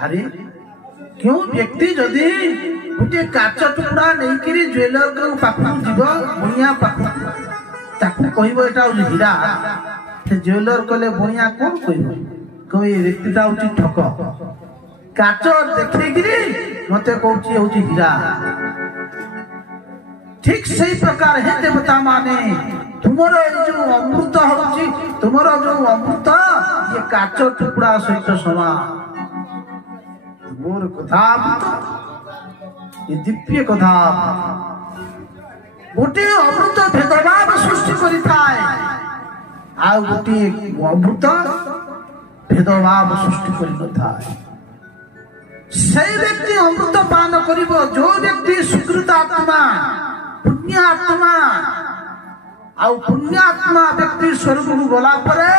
अरे क्यों व्यक्ति जदि गोटे काच टुकड़ा नहीं ज्वेलर पाखु जीव बुणिया पाखु कहब यहाँ हीरा ज्वेलर कले बुणिया कौन कह व्यक्तिटा हूँ ठक काच देखिकी मत कौन हीरा ठीक से प्रकार है देवता माने तुमर जो अमृत हूँ तुमर जो अमृत ये काच टुकड़ा सहित समान मोर कथा ये दिव्य कथा गोटे अमृत भेदभाव सृष्टि करिथाए आ गोटे अमृत भेदभाव सृष्टि करिथाए से व्यक्ति अमृत पान करिबो जो व्यक्ति सुकृत आत्मा पुण्यात्मा आ पुण्यात्मा व्यक्ति स्वर्ग को गला परे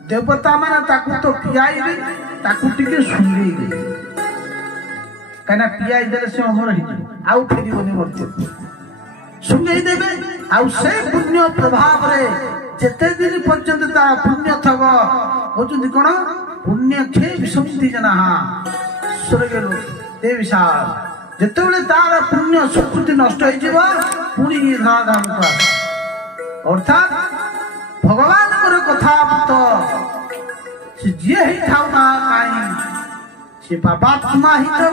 देवता माने ताकू तो पियाई ताकू टिके सुंगी कना पियाई देले से अमर ही आउ फेरिबोनी मरते सुंगी देबे आउ से पुण्य प्रभाव रे जेते दिन पर्यंत ता पुण्य थब होजुदी कोन पुण्य खे विसंति जना स्वर्ग लोक ते विशाल जेते बेले तार पुण्य सुकृति नष्ट हो जीव पुणी धाम का अर्थात भगवान कथा तो जी ही था से पापात्मा ही था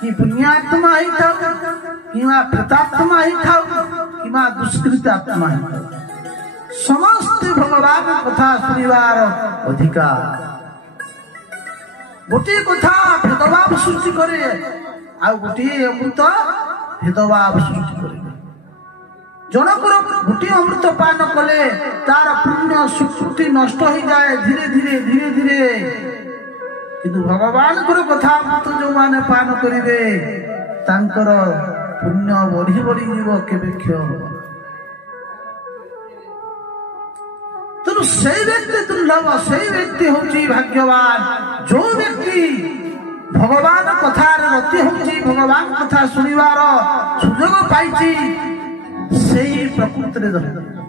कि पुण्यात्मा ही था कि प्रेतात्मा ही था कि दुष्कृत आत्मा ही था समस्त भगवान कथा सुनिबार अधिकार गोटे कथा भेदभाव सृष्टि करे आ गोटे अमृत भेदभाव सृष्टि करे जनकर गोटे अमृत पान कले तार पुण्य सुकृति नष्ट हो जाए धीरे धीरे धीरे धीरे किंतु भगवान कथा अमृत जो माने पान करिवे तांकर पुण्य बढ़ी बढ़ी जीव केबे क्षय तेणु से व्यक्ति दुर्लभ से व्यक्ति हूँ भाग्यवान जो व्यक्ति भगवान कथार रति हूँ भगवान कथा सुनिबार सुजोग पाई से प्रकृति